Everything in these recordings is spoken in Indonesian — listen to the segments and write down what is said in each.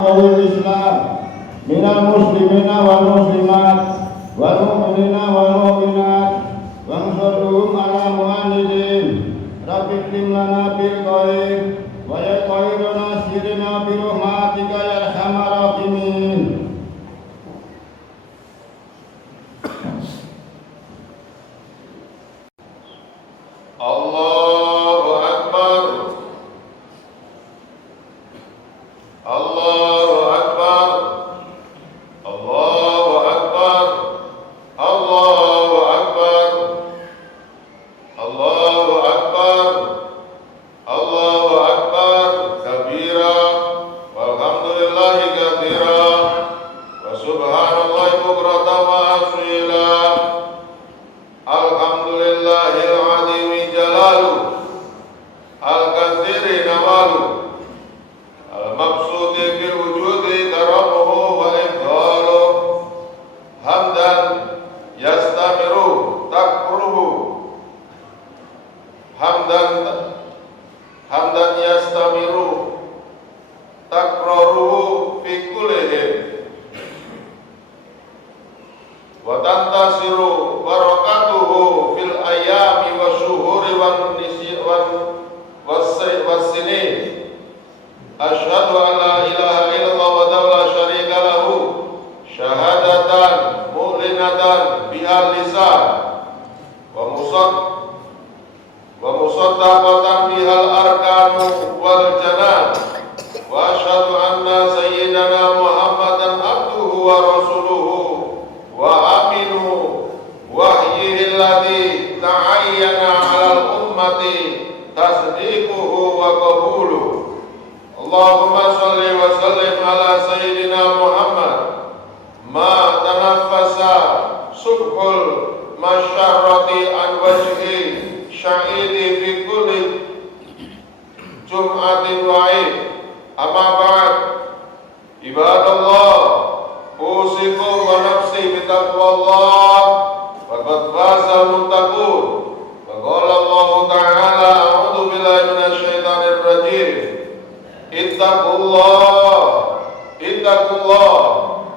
Islam minal muslimina wal muslimat wal mu'minina wal mu'minat wangsurhum ala mu'anidin rabbik lim lana bil khair wa ya khairuna sirina bi rahmatika ya arhamar rahimin. Allahu Akbar. Allahu Akbar. Allahu Akbar. Allahu Akbar. Allahu Akbar. Allahu Akbar kabira walhamdulillahi katsira wa subhanallahi bukratan wa asila. Alhamdulillahil azimi jalalu al-katsiri nawalu al-maqsudi fil wujudi karamuhu wa ifdalu hamdan yastamiru takruhu hamdan yastamiru takraruhu fi kullihim wa tantasiru barakatuhu fil ayami wa syuhuri wa sinin. Asyhadu an la ilaha illallah wa la syarika lahu syahadatan mu'linatan bihal lisan wa musaddaqatan bihal arkanu wal janan wa asyhadu anna sayyidana Muhammadan abduhu wa rasuluhu wa aminu wahyihi alladhi ta'ayyana 'alal ummati tasdiquhu wa qabuluhu. Allahumma shalli wa sallim ala sayyidina Muhammad ma tanaffasa subhul masyarrati an wajhi syahidi fi kulli jum'atin wa'id. Amma ba'd, ibadallah, usikum wa nafsi bitaqwallah faqad fazal muttaqun. Wa qala Allah ta'ala a'udzu billahi minasy syaithanir rajim.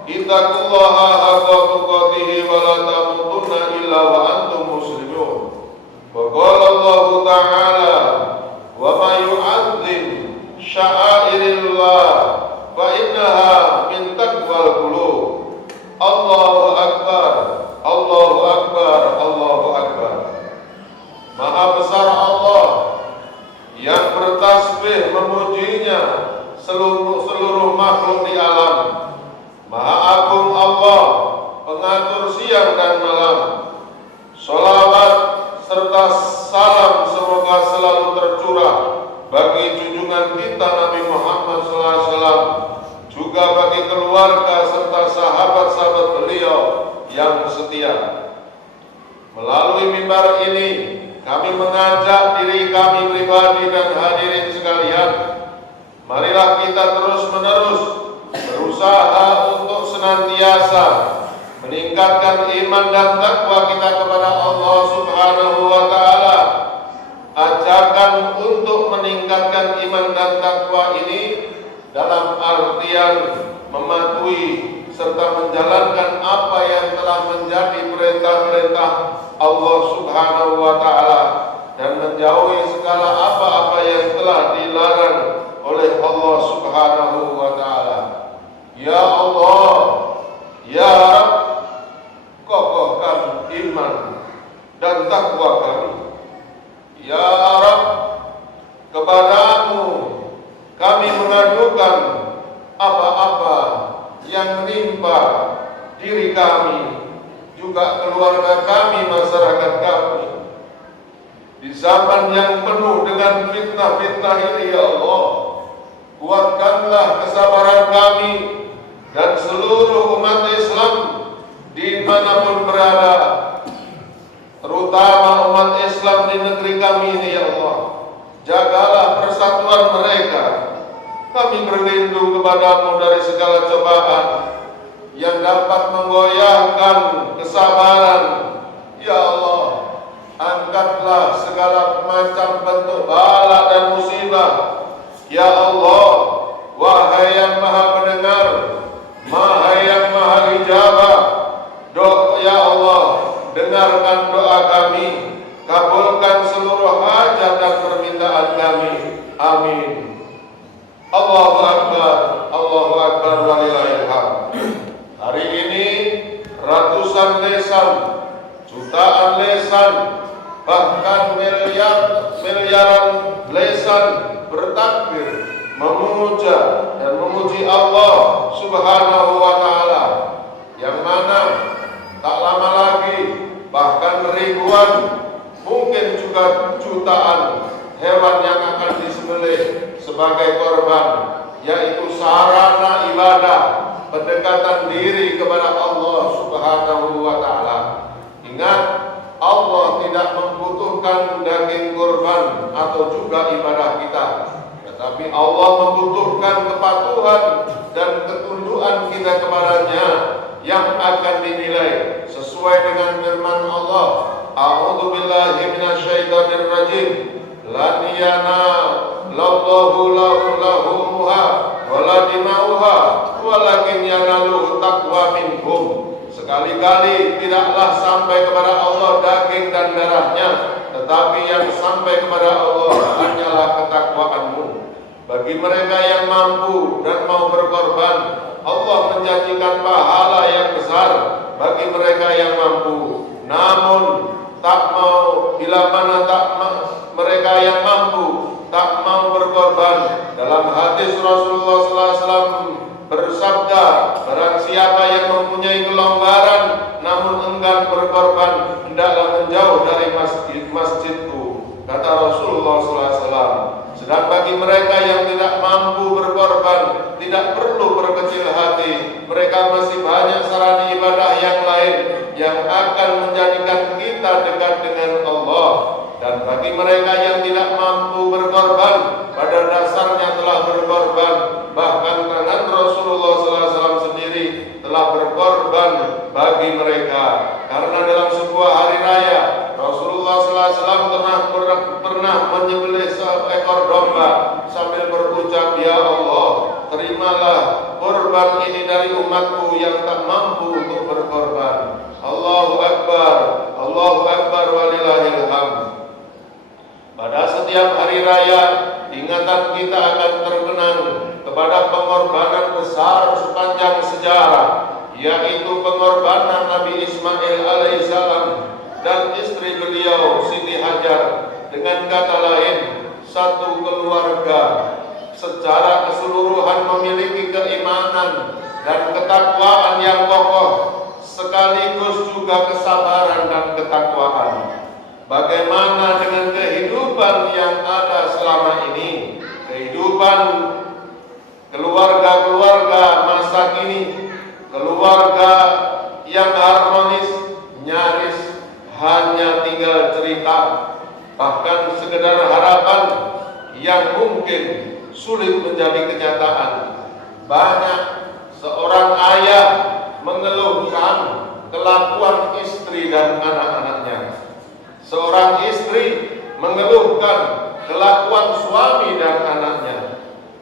Ittaqullaha haqqa tuqatih wa la tamutunna illa wa antum muslimun. Wa qala Allah ta'ala wa may yu'azzim sya'airillah fa innaha min taqwal qulub. Allahu akbar, Allahu akbar, Allahu akbar. Maha besar Allah yang bertasbih memujinya seluruh makhluk di alam. Maha agung Allah, pengatur siang dan malam. Sholawat serta salam semoga selalu tercurah bagi junjungan kita Nabi Muhammad SAW, juga bagi keluarga serta sahabat-sahabat beliau yang setia. Melalui mimbar ini kami mengajak diri kami pribadi dan hadirin sekalian, marilah kita terus-menerus berusaha untuk senantiasa meningkatkan iman dan takwa kita kepada Allah Subhanahu wa Ta'ala. Ajakan untuk meningkatkan iman dan takwa ini dalam artian mematuhi serta menjalankan apa yang telah menjadi perintah-perintah Allah Subhanahu wa Ta'ala dan menjauhi segala apa-apa yang telah dilarang oleh Allah Subhanahu wa Ta'ala. Ya Allah, Ya Rabb, kokohkan iman dan takwa kami. Ya Rabb, kepadamu kami mengadukan apa-apa yang menimpa diri kami, juga keluarga kami, masyarakat kami. Di zaman yang penuh dengan fitnah-fitnah ini, ya Allah, kuatkanlah kesabaran kami dan seluruh umat Islam dimanapun berada, terutama umat Islam di negeri kami ini, ya Allah. Jagalah persatuan mereka. Kami berlindung kepadamu dari segala cobaan yang dapat menggoyahkan kesabaran. Ya Allah, angkatlah segala macam bentuk bala dan musibah. Ya Allah, wahai yang maha pendengar doa kami, kabulkan seluruh hajat dan permintaan kami. Amin. Allahu Akbar, Allahu Akbar, walillahil hamd. Hari ini ratusan lesan, jutaan lesan, bahkan miliaran lesan bertakbir, memuja dan memuji Allah Subhanahu wa Ta'ala, yang mana tak lama lagi bahkan ribuan, mungkin juga jutaan hewan yang akan disembelih sebagai korban, yaitu sarana ibadah pendekatan diri kepada Allah Subhanahu wa Ta'ala. Ingat, Allah tidak membutuhkan daging kurban atau juga ibadah kita, tetapi Allah membutuhkan kepatuhan dan ketundukan kita kepadanya yang akan dinilai sesuai dengan firman Allah. A'udzu billahi minasyaitonir rajim. Lan yanallahu lahumuha wala dimauha walakin yanaluhu taqwa minkum. Sekali-kali tidaklah sampai kepada Allah daging dan darahnya, tetapi yang sampai kepada Allah hanyalah ketakwaanmu. Bagi mereka yang mampu dan mau berkorban, Allah menjanjikan pahala yang besar bagi mereka yang mampu. Namun tak mau, bila mana mereka yang mampu tak mau berkorban. Dalam hadis Rasulullah SAW bersabda, barang siapa yang mempunyai kelonggaran namun enggan berkorban, hendaklah menjauh dari masjidku, kata Rasulullah SAW. Sedang bagi mereka yang tidak mampu berkorban, tidak perlu berkecil hati. Mereka masih banyak sarana ibadah yang lain yang akan menjadikan kita dekat dengan Allah. Dan bagi mereka yang tidak mampu berkorban, pada dasarnya telah berkorban. Bahkan tangan Rasulullah SAW sendiri telah berkorban bagi mereka. Karena dalam sebuah hari raya, Rasulullah SAW pernah menyembelih seekor domba sambil berucap, "Ya Allah, terimalah korban ini dari umatku yang tak mampu untuk berkorban." Allahu Akbar, Allahu Akbar, walillahil hamd. Pada setiap hari raya, ingatan kita akan terkenang kepada pengorbanan besar sepanjang sejarah, yaitu pengorbanan Nabi Ismail alaihissalam dan istri beliau Siti Hajar. Dengan kata lain, satu keluarga secara keseluruhan memiliki keimanan dan ketakwaan yang kokoh, sekaligus juga kesabaran dan ketakwaan. Bagaimana dengan kehidupan yang ada selama ini? Kehidupan keluarga-keluarga masa kini, keluarga yang harmonis, nyaris hanya tinggal cerita, bahkan sekedar harapan yang mungkin sulit menjadi kenyataan. Banyak seorang ayah mengeluhkan kelakuan istri dan anak-anaknya. Seorang istri mengeluhkan kelakuan suami dan anaknya.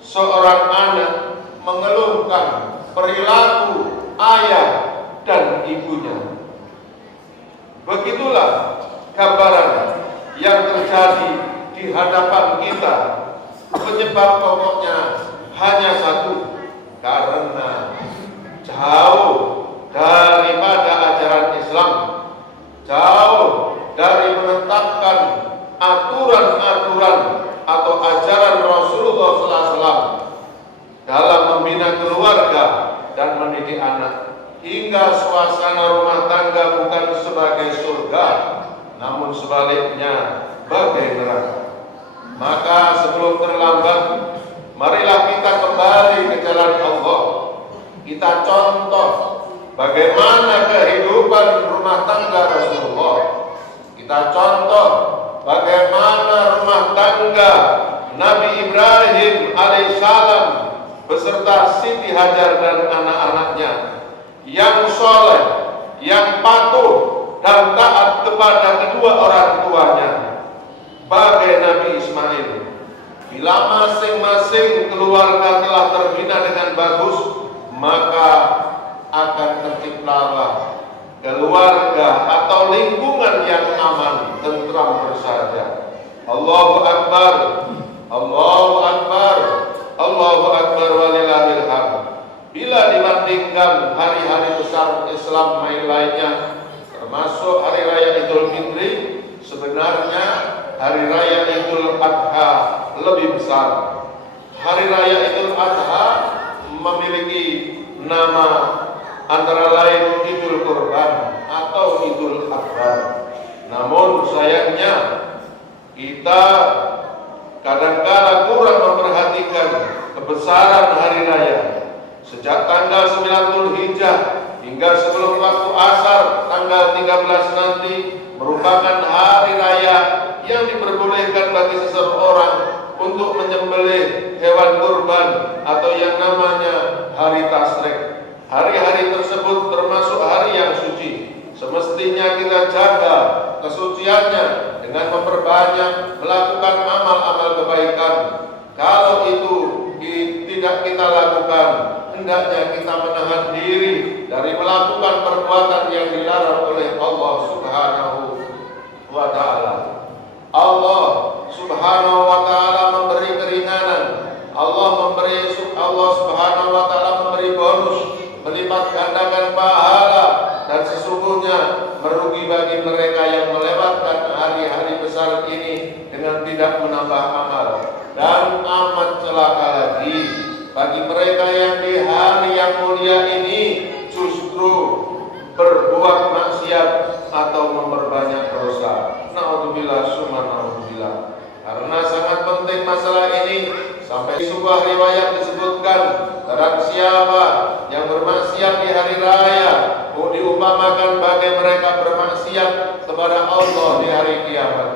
Seorang anak mengeluhkan perilaku ayah dan ibunya. Begitulah gambaran yang terjadi di hadapan kita. Penyebab pokoknya hanya satu, karena jauh daripada ajaran Islam, jauh dari menetapkan aturan-aturan atau ajaran Rasulullah SAW dalam membina keluarga dan mendidik anak, hingga suasana rumah tangga bukan sebagai surga, namun sebaliknya bagai neraka. Maka sebelum terlambat, marilah kita kembali ke jalan Allah. Kita contoh bagaimana kehidupan rumah tangga Rasulullah. Kita contoh bagaimana rumah tangga Nabi Ibrahim alaihissalam beserta Siti Hajar dan anak-anaknya, yang soleh, yang patuh dan taat kepada kedua orang tuanya, bagai Nabi Ismail. Bila masing-masing keluarga telah terbina dengan bagus, maka akan terciptalah keluarga atau lingkungan yang Akbar, Allahu Akbar, Allahu Akbar walillahil hamd. Bila dibandingkan hari-hari besar Islam lainnya, termasuk hari raya Idul Fitri, sebenarnya hari raya Idul Adha lebih besar. Hari raya Idul Adha memiliki nama antara lain Idul Kurban atau Idul Akbar. Namun sayangnya kita kadang-kala kurang memperhatikan kebesaran hari raya. Sejak tanggal 9 Dzulhijjah hingga sebelum waktu asar tanggal 13 nanti merupakan hari raya yang diperbolehkan bagi seseorang untuk menyembelih hewan kurban atau yang namanya hari tasrik. Hari-hari tersebut termasuk hari yang suci. Semestinya kita jaga kesuciannya dengan memperbanyak melakukan amal-amal kebaikan. Kalau itu tidak kita lakukan, hendaknya kita menahan diri dari melakukan perbuatan yang dilarang oleh Allah Subhanahu wa Ta'ala. Allah Subhanahu wa Ta'ala memberi keringanan. Allah Subhanahu wa Ta'ala memberi bonus, melipat gandakan pahala, dan sesungguhnya merugi bagi mereka yang melewatkan hari-hari besar ini dengan tidak menambah amal. Dan amat celaka lagi bagi mereka yang di hari yang mulia ini justru berbuat maksiat atau memperbanyak dosa. Na'udzubillah summa na'udzubillah. Karena sangat penting masalah ini, sampai sebuah riwayat disebutkan barang siapa yang bermaksiat di hari raya diumpamakan bagai mereka bermaksiat kepada Allah di hari kiamat.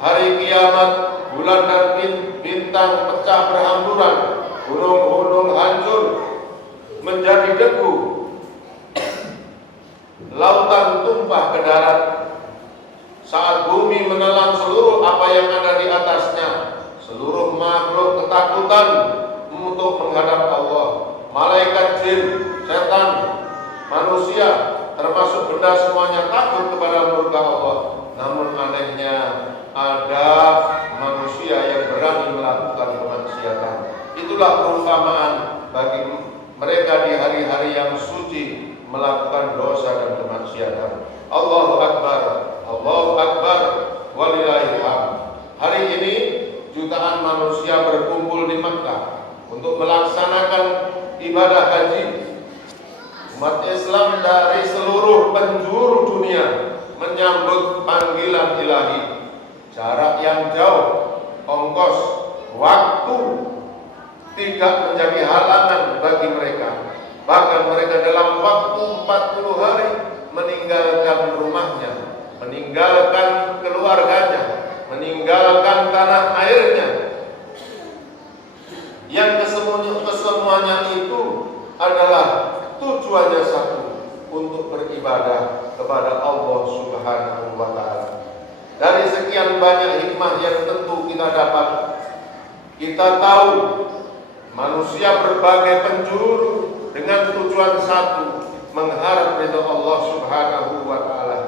Hari kiamat, bulan dan bintang pecah berhamburan, gunung-gunung hancur menjadi debu, lautan tumpah ke darat. Saat bumi menelan seluruh apa yang ada di atasnya, seluruh makhluk ketakutan untuk menghadap Allah. Malaikat jin, setan, manusia, termasuk benda semuanya takut kepada murka Allah. Namun anehnya ada manusia yang berani melakukan kemaksiatan. Itulah perumpamaan bagi mereka di hari-hari yang suci melakukan dosa dan kemaksiatan. Allahu Akbar, Allahu Akbar, walillahil hamd. Hari ini jutaan manusia berkumpul di Makkah untuk melaksanakan ibadah haji. Umat Islam dari seluruh penjuru dunia menyambut panggilan ilahi. Jarak yang jauh, ongkos, waktu tidak menjadi halangan bagi mereka. Bahkan mereka dalam waktu 40 hari meninggalkan rumahnya, meninggalkan keluarganya, meninggalkan tanah airnya. Yang kesemuanya itu adalah tujuannya satu, untuk beribadah kepada Allah Subhanahu wa Ta'ala. Dari sekian banyak hikmah yang tentu kita dapat, kita tahu manusia berbagai penjuru dengan tujuan satu, mengharap ridha Allah Subhanahu wa Ta'ala.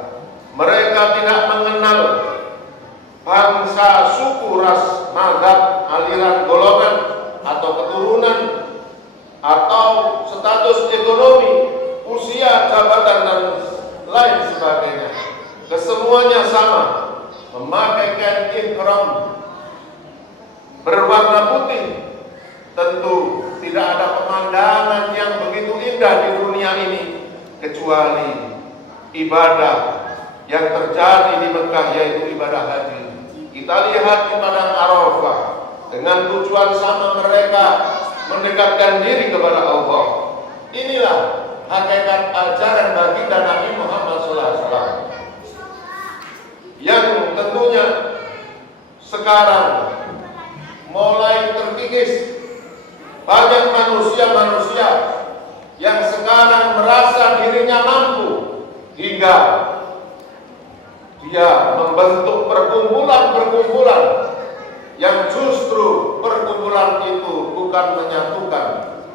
Mereka tidak mengenal bangsa, suku, ras, mazhab, aliran, golongan, atau keturunan, atau status ekonomi, usia, jabatan, dan lain sebagainya. Kesemuanya sama, memakai kain ihram berwarna putih. Tentu tidak ada pemandangan yang begitu indah di dunia ini kecuali ibadah yang terjadi di Mekah, yaitu ibadah haji. Kita lihat di padang Arafah, dengan tujuan sama mereka mendekatkan diri kepada Allah. Inilah hakikat ajaran baginda Nabi Muhammad SAW, yang tentunya sekarang mulai terkikis. Banyak manusia-manusia yang sekarang merasa dirinya mampu, hingga dia membentuk perkumpulan-perkumpulan yang justru perkumpulan itu bukan menyatukan,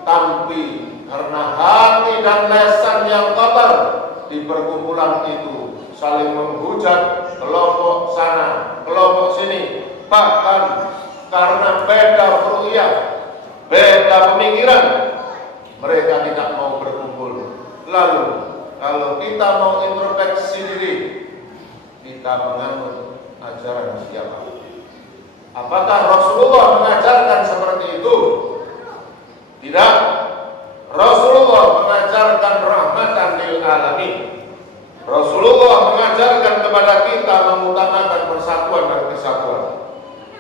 tapi karena hati dan lesan yang kotor, di perkumpulan itu saling menghujat kelompok sana, kelompok sini, bahkan karena beda ru'yah, beda pemikiran, mereka tidak mau berkumpul. Lalu kalau kita mau introspeksi diri, kita menganut ajaran siapa? Apakah Rasulullah mengajarkan seperti itu? Tidak. Rasulullah mengajarkan rahmatan lil alamin. Rasulullah mengajarkan kepada kita mengutamakan persatuan dan kesatuan.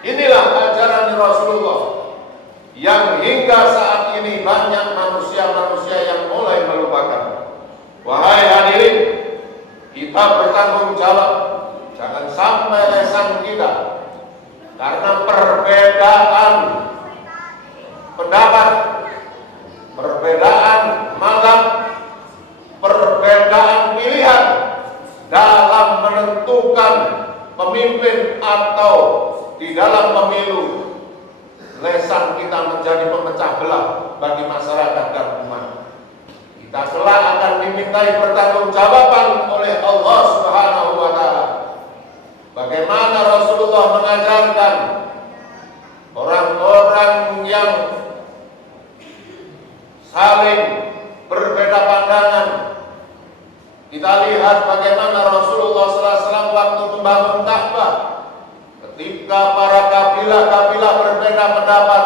Inilah ajaran Rasulullah yang hingga saat ini banyak manusia-manusia yang mulai melupakan. Wahai hadirin, kita bertanggung jawab, jangan sampai lesan kita karena perbedaan pendapat, perbedaan mazhab, perbedaan pilihan dalam menentukan pemimpin atau di dalam pemilu. Lesan kita menjadi pemecah belah bagi masyarakat dan umat. Kita kelak akan dimintai pertanggungjawaban oleh Allah Subhanahu wa taala. Bagaimana Rasulullah mengajarkan orang-orang yang saling berbeda pandangan. Kita lihat bagaimana Rasulullah SAW waktu membangun Ka'bah. Ketika para kabilah-kabilah berbeda pendapat,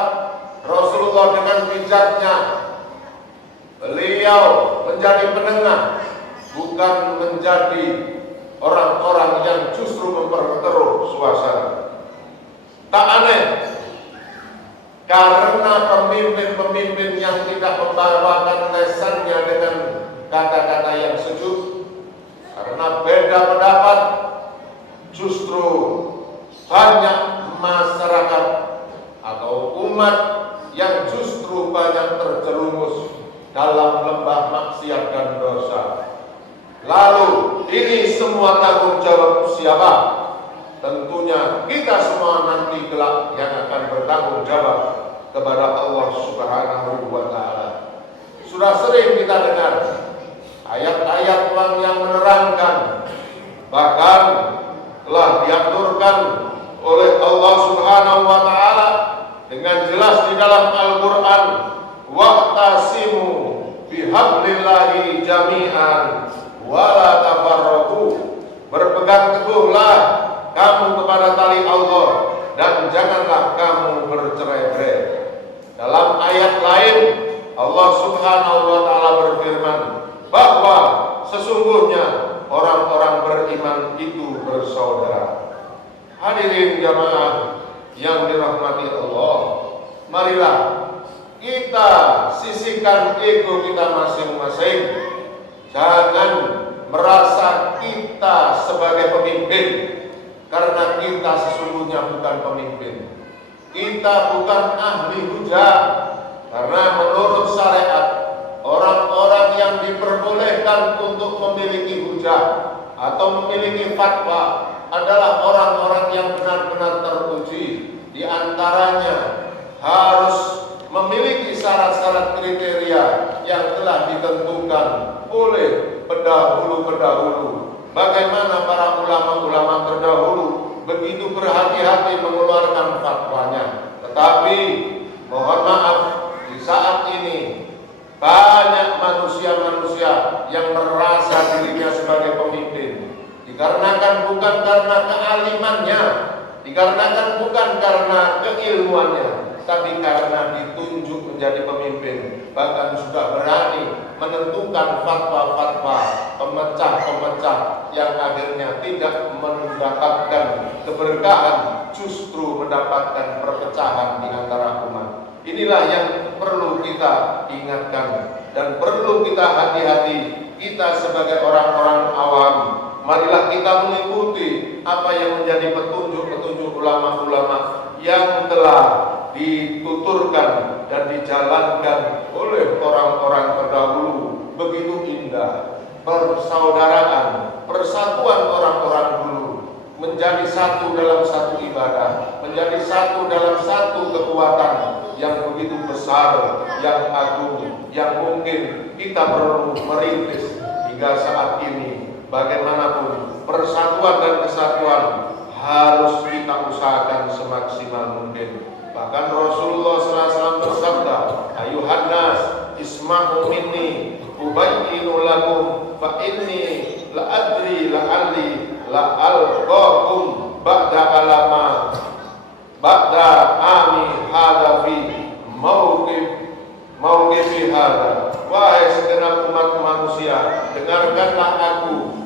Rasulullah dengan bijaknya, beliau menjadi penengah, bukan menjadi orang-orang yang justru memperkeruh suasana. Tak aneh, karena pemimpin-pemimpin yang tidak membawakan lesannya dengan kata-kata yang sejuk, karena beda pendapat, justru banyak masyarakat atau umat yang justru banyak terjerumus dalam lembah maksiat dan dosa. Lalu ini semua tanggung jawab siapa? Tentunya kita semua nanti kelak yang akan bertanggung jawab kepada Allah Subhanahu wa taala. Sudah sering kita dengar ayat-ayat yang menerangkan, bahkan telah diaturkan oleh Allah Subhanahu wa taala dengan jelas di dalam Al-Qur'an, wa'tasimu bihablillahi jami'an wa la tafarraqu. Berpegang teguhlah kamu kepada tali Allah dan janganlah kamu bercerai-berai. Dalam ayat lain Allah Subhanahu wa taala berfirman bahwa sesungguhnya orang-orang beriman itu bersaudara. Hadirin jamaah yang dirahmati Allah, marilah kita sisihkan ego kita masing-masing. Jangan merasa kita sebagai pemimpin, karena kita sesungguhnya bukan pemimpin. Kita bukan ahli hujah, karena menurut syariat orang-orang yang diperbolehkan untuk memiliki hujah atau memiliki fatwa adalah orang-orang yang benar-benar teruji. Di antaranya harus memiliki syarat-syarat kriteria yang telah ditentukan oleh pendahulu-pendahulu. Bagaimana para ulama-ulama terdahulu begitu berhati-hati mengeluarkan fatwanya. Tetapi mohon maaf, di saat ini banyak manusia-manusia yang merasa dirinya sebagai pemimpin, dikarenakan bukan karena kealimannya, dikarenakan bukan karena keilmuannya, tapi karena ditunjuk menjadi pemimpin, bahkan sudah berani menentukan fatwa-fatwa pemecah-pemecah yang akhirnya tidak mendapatkan keberkahan, justru mendapatkan perpecahan di antara umat. Inilah yang perlu kita ingatkan dan perlu kita hati-hati. Kita sebagai orang-orang awam, marilah kita mengikuti apa yang menjadi petunjuk-petunjuk ulama-ulama yang telah dituturkan dan dijalankan oleh orang-orang terdahulu. Begitu indah persaudaraan, persatuan orang-orang dulu, menjadi satu dalam satu ibadah, menjadi satu dalam satu kekuatan yang begitu besar, yang agung, yang mungkin kita perlu merintis hingga saat ini. Bagaimanapun persatuan dan kesatuan harus kita usahakan semaksimal mungkin. Bahkan Rasulullah SAW bersabda, ayuhan nas isma'u minni ubayyinu lakum fa inni la adri la'alli la'alqakum ba'da alama ba'da ami hada fi mauqifi hada. Wahai segenap umat manusia, dengarkanlah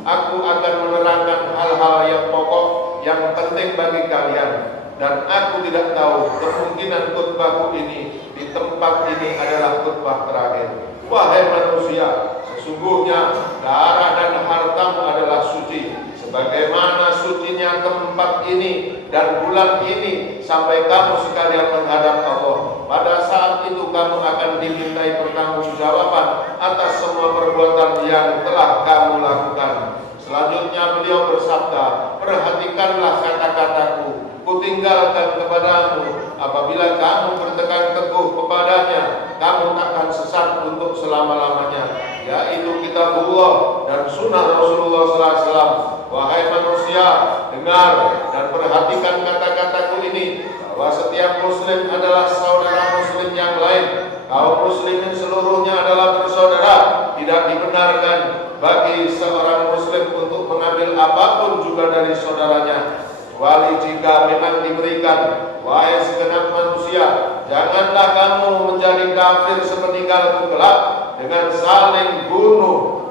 aku akan menerangkan hal-hal yang pokok yang penting bagi kalian, dan aku tidak tahu kemungkinan khutbahku ini di tempat ini adalah khutbah terakhir. Wahai manusia, sesungguhnya darah dan hartamu adalah suci, sebagaimana sucinya tempat ini dan bulan ini sampai kamu sekalian menghadap Allah. Pada saat itu kamu akan dimintai pertanggungjawaban atas semua perbuatan yang telah kamu lakukan. Selanjutnya beliau bersabda, perhatikanlah kata-kataku, kutinggalkan kepadamu. Apabila kamu bertegang teguh kepadanya, kamu takkan sesat untuk selama-lamanya, yaitu kitabullah dan sunnah Rasulullah SAW. Wahai manusia, dengar dan perhatikan kata-kataku ini, bahwa setiap muslim adalah saudara muslim yang lain. Kaum muslimin seluruhnya adalah bersaudara. Tidak dibenarkan bagi seorang muslim untuk mengambil apapun juga dari saudaranya, kecuali jika memang diberikan. Wahai segenap manusia, janganlah kamu menjadi kafir sepeninggalku kelak dengan saling bunuh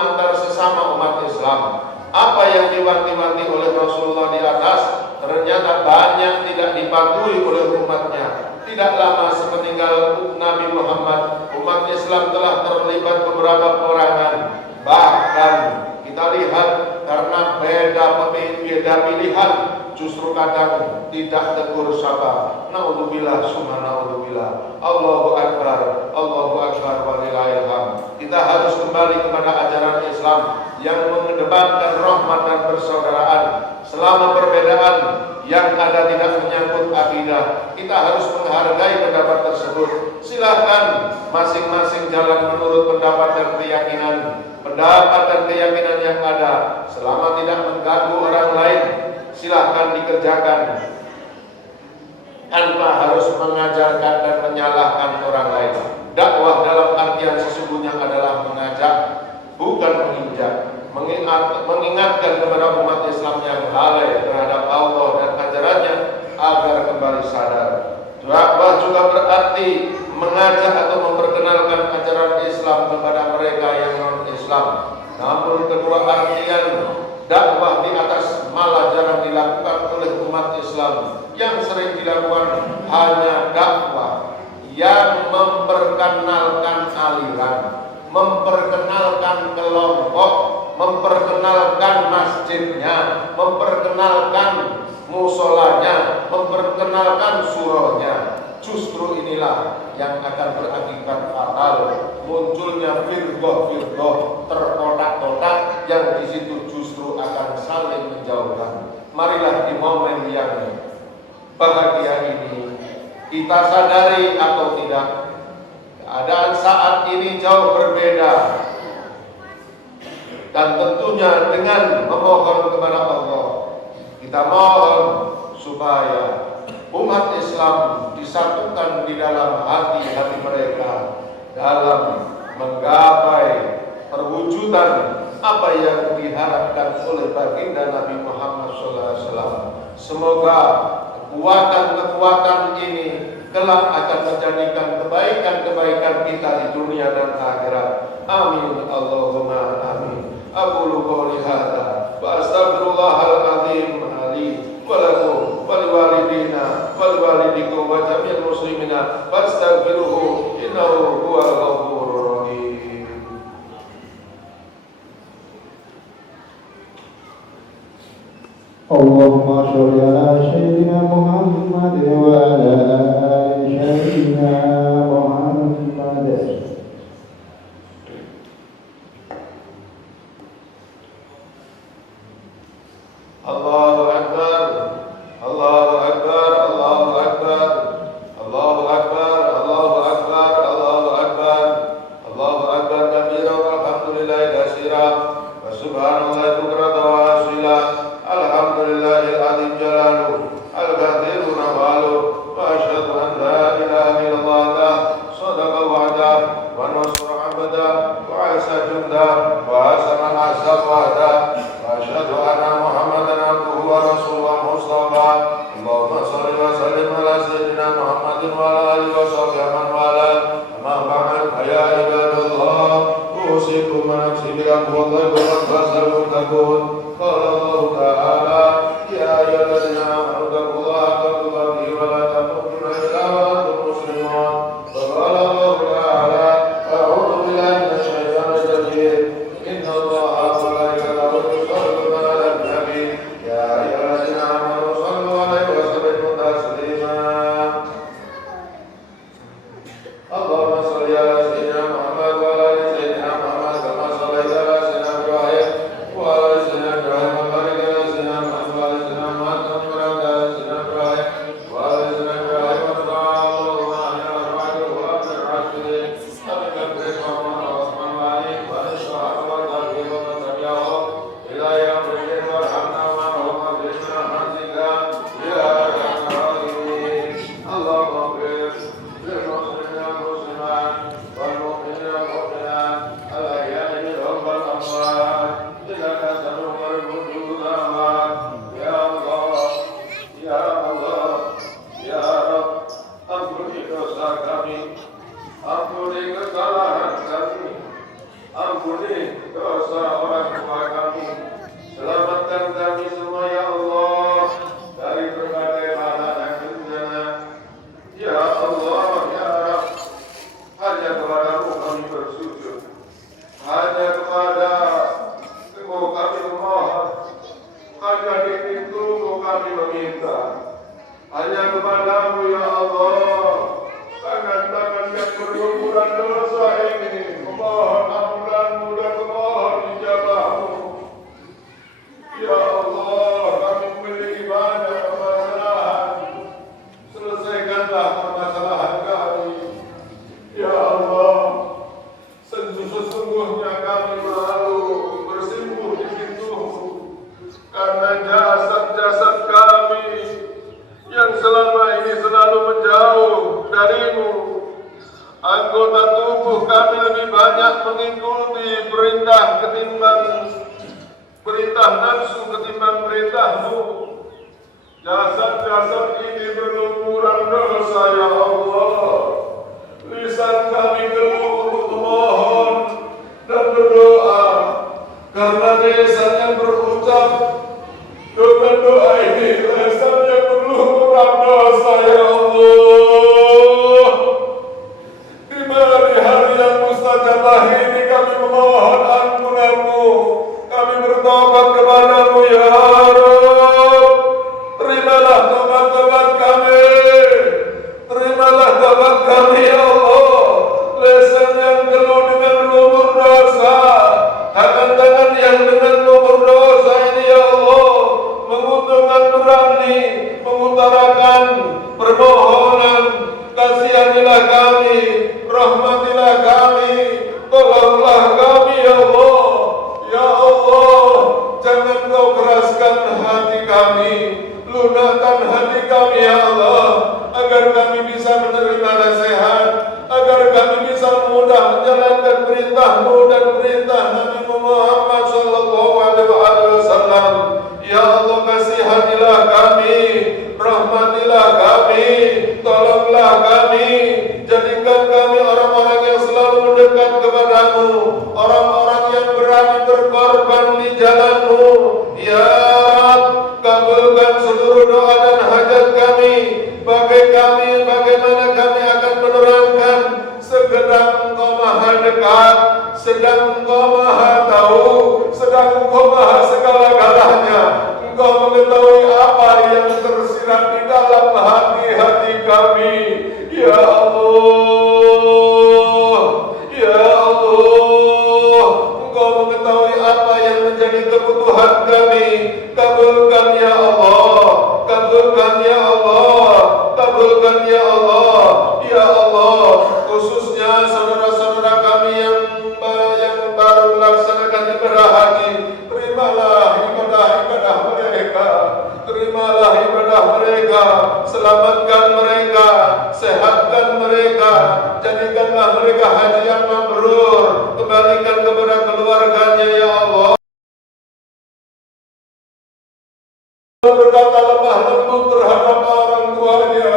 antar sesama umat Islam. Apa yang diwanti-wanti oleh Rasulullah di atas ternyata banyak tidak dipatuhi oleh umatnya. Tidak lama sepeninggal Nabi Muhammad, umat Islam telah terlibat beberapa peperangan. Bahkan kita lihat karena beda pilihan, justru kadang tidak tegur sapa. Naudzubillah, summa naudzubillah. Allahu Akbar walillahil hamd. Kita harus kembali kepada ajaran Islam yang mengedepankan rahmat dan persaudaraan. Selama perbedaan yang ada tidak menyangkut akidah, kita harus menghargai pendapat tersebut. Silahkan masing-masing jalan menurut pendapat dan keyakinan yang ada, selama tidak mengganggu orang lain. Silahkan dikerjakan tanpa harus mengajarkan dan menyalahkan orang lain. Dakwah dalam artian sesungguhnya adalah mengajak, bukan menginjak. Mengingatkan kepada umat Islam yang lalai terhadap Allah dan ajarannya agar kembali sadar. Dakwah juga berarti mengajak atau memperkenalkan ajaran Islam kepada mereka yang non-Islam. Namun kedua artian dakwah di atas malah jarang dilakukan oleh umat Islam. Yang sering dilakukan hanya dakwah yang memperkenalkan aliran, memperkenalkan kelompok, memperkenalkan masjidnya, memperkenalkan musolanya, memperkenalkan surahnya. Justru inilah yang akan berakibat fatal, munculnya firqah terkotak-kotak yang di situ justru akan saling menjauhkan. Marilah di momen yang bahagia ini kita sadari atau tidak, keadaan saat ini jauh berbeda, dan tentunya dengan memohon kepada Allah, kita mohon supaya umat Islam disatukan di dalam hati-hati mereka dalam menggapai perwujudan apa yang diharapkan oleh baginda Nabi Muhammad SAW. Semoga kekuatan-kekuatan ini kelak akan menjadikan kebaikan-kebaikan kita di dunia dan akhirat. Amin Allahumma amin. Aqulu qouli hadza wa astaghfirullahal azim li wa lakum wa liwalidina wa liwalidikum wa jami'il muslimina fastaghfiruhu innahu huwal ghafurur rahim. Allahumma sholli ala sayyidina Muhammad wa ala ali sayyidina Muhammad. Allahu Akbar, Allahu Akbar, Allahu Akbar, Allahu Akbar, Allahu Akbar, Allahu Akbar, Allahu Akbar kabira walhamdulillahi katsira wa subhanallahi bukratan wa asila. Alhamdulillah. ampuni dosa orang tua kami. Selamatkan kami semua ya Allah dari berbagai bala dan bencana. Ya Allah, ya Rabb, hanya kepadamu kami bersujud, hanya kepadamu kami memohon, hanya di pintu-Mu kami meminta, hanya kepadamu ya Allah. Tangan-tangan yang berlumuran dosa ini memohon ampunan-Mu dan memohon ijabah-Mu. Ya Allah, kami memiliki banyak permasalahan. Selesaikanlah permasalahan kami. Ya Allah, sesungguhnya kami malu bersimpuh di pintu-Mu karena jasad-jasad kami yang selama ini selalu menjauh dari-Mu. Anggota tubuh kami lebih banyak mengikuti perintah nafsu ketimbang perintah-Mu. Jasad-jasad ini berlumuran dosa ya Allah. Lisan kami geluh untuk memohon dan berdoa, karena lisan yang berucap dengan doa ini lisan yang berlumuran dosa ya Allah. Di hari yang mustajabah ini kami memohon ampunan-Mu, kami bertobat kepada-Mu ya Rabb. Terimalah tobat-tobat kami, terimalah tobat kami ya Allah. Lisan yang geluh dengan lumur dosa, tangan-tangan yang dengan lumur dosa ini ya Allah, menguntungkan berani mengutarakan permohonan. Kasihanilah kami, rahmatilah kami, tolonglah kami ya Allah. Ya Allah, jangan Kau keraskan hati kami, lunakkan hati kami ya Allah, agar kami bisa menerima nasihat, agar kami bisa mudah menjalankan perintah-Mu dan perintah Nabi Muhammad sallallahu alaihi wasallam. Ya Allah, kasihanilah kami, rahmatilah kami, tolonglah kami, jadikan kami orang-orang yang selalu mendekat kepada-Mu, orang-orang yang berani berkorban di jalan-Mu. Ya Rabb, kabulkan seluruh doa dan hajat kami. Bagaimana kami akan menerangkan, sedang Engkau maha dekat, sedang Engkau maha tahu, sedang Engkau maha segala-galanya. Engkau mengetahui apa yang tersirat di dalam hati-hati kami. Ya Allah, ya Allah, Engkau mengetahui apa yang menjadi kebutuhan kami. Kabulkan ya Allah, kabulkan ya Allah, kabulkan ya Allah. Ya Allah, khususnya saudara-saudara kami yang baru melaksanakan ibadah haji, terimalah ibadah mereka, terimalah ibadah mereka, selamatkan mereka, sehatkan mereka, jadikanlah mereka haji yang mabrur, kembalikan kepada keluarganya ya Allah. Berkata lemah lembut terhadap orang tuanya,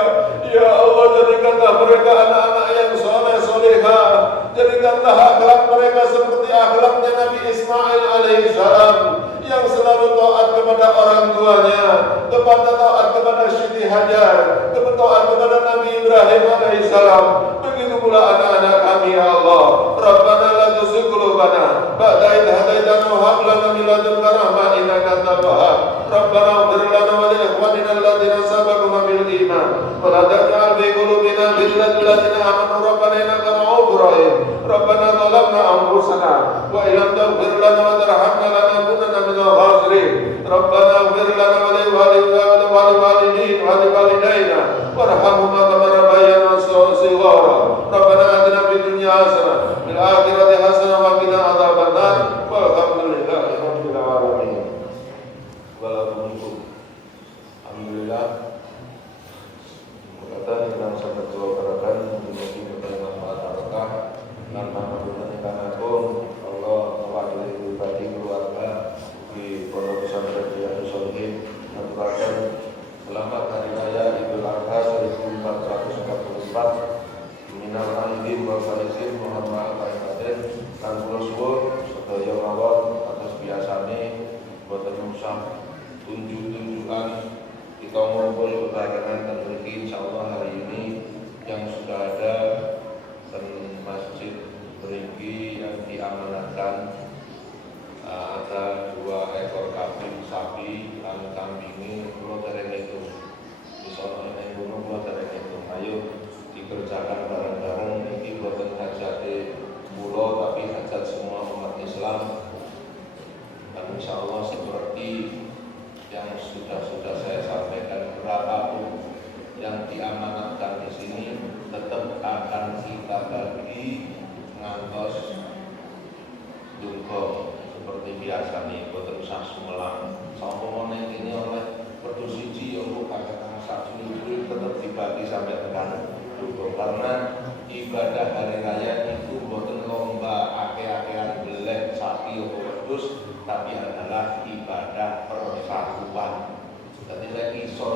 ya Allah, jadikanlah mereka anak-anak yang soleh solehah, jadikanlah akhlak mereka seperti akhlaknya Nabi Ismail alaihissalam, yang selalu taat kepada orang tuanya, taat kepada Siti Hajar, taat kepada Nabi Ibrahim alaihissalam. Begitu pula anak-anak kami ya Allah. Rabbana la tuzigh qulubana ba'da idh hadaitana wa hab lana min ladunka rahmah innaka antal wahhab. Rabbana ighfir lana wa li ikhwanina alladhina sabaquna bil iman wa la taj'al fi qulubina ghillan lil ladzina amanu rabbana innaka ra'ufur rahim. Rabbana zalamna anfusana wa illam taghfir lana wa tarhamna lanakunanna minal khasirin. Rabbana ighfir lana wa li walidayna wa li walidayna warhamhuma kama rabbayana shighara. Rabbana atina fid dunya hasanah fil akhirati hasanah wa qina adzabannar. Walhamdulillahi rabbil alamin. Alhamdulillah. Berkata dengan sahabat doa barakan menjadi berkah barakah dan manfaatnya karena Allah mewakili pribadi keluarga di Pondok Pesantren Riyadhus Shalihin mengucapkan selamat hari raya Idul Adha 1444 minal aidin wal faizin izin mohon maaf lahir batin lan kula suwun sedaya mawon atas biasane boten usah tunjuk-tunjukan kita ngumpul bebarengan dan mriki insyaallah hari ini yang sudah ada dan masjid mriki yang diamanatkan ada 2 ekor kambing sapi lan kambinge kula dereng itu iso nek ngono kula dereng itu ayo dikerjakan bareng-bareng iki boten hajate kula tapi hajat semua umat Islam dan insyaallah seperti yang sudah saya sampaikan berapapun yang diamanatkan di sini tetap akan kita bagi ngantos dungo seperti biasa nih, boten usah sumelang. Sampun ini oleh perdu siji untuk kakak satu itu tetap dibagi sampai tekan dungo karena ibadah hari raya itu boten lomba ake-akean belek sapi atau wedhus tapi adalah ibadah persatuan. Jadi lek iso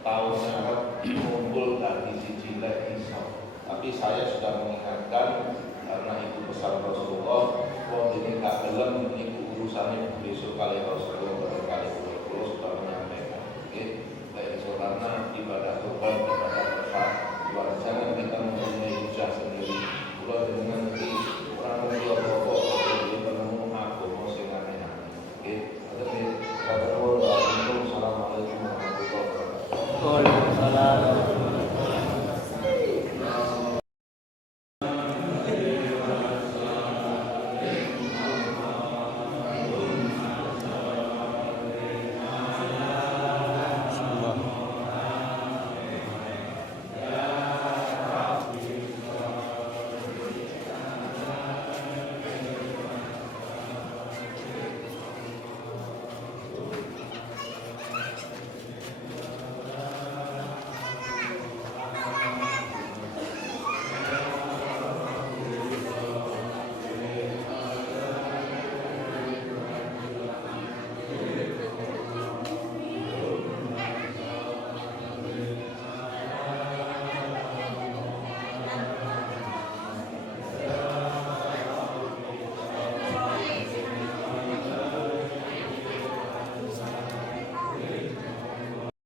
tahun ngarep kumpul dari siji lek iso. Tapi saya sudah mengingatkan karena itu pesan Rasulullah, wong ini gak gelem niku urusannya besok kali Rasulullah kali sudah menyampaikan. Oke, lek iso karena ibadah kurban ibadah persatuan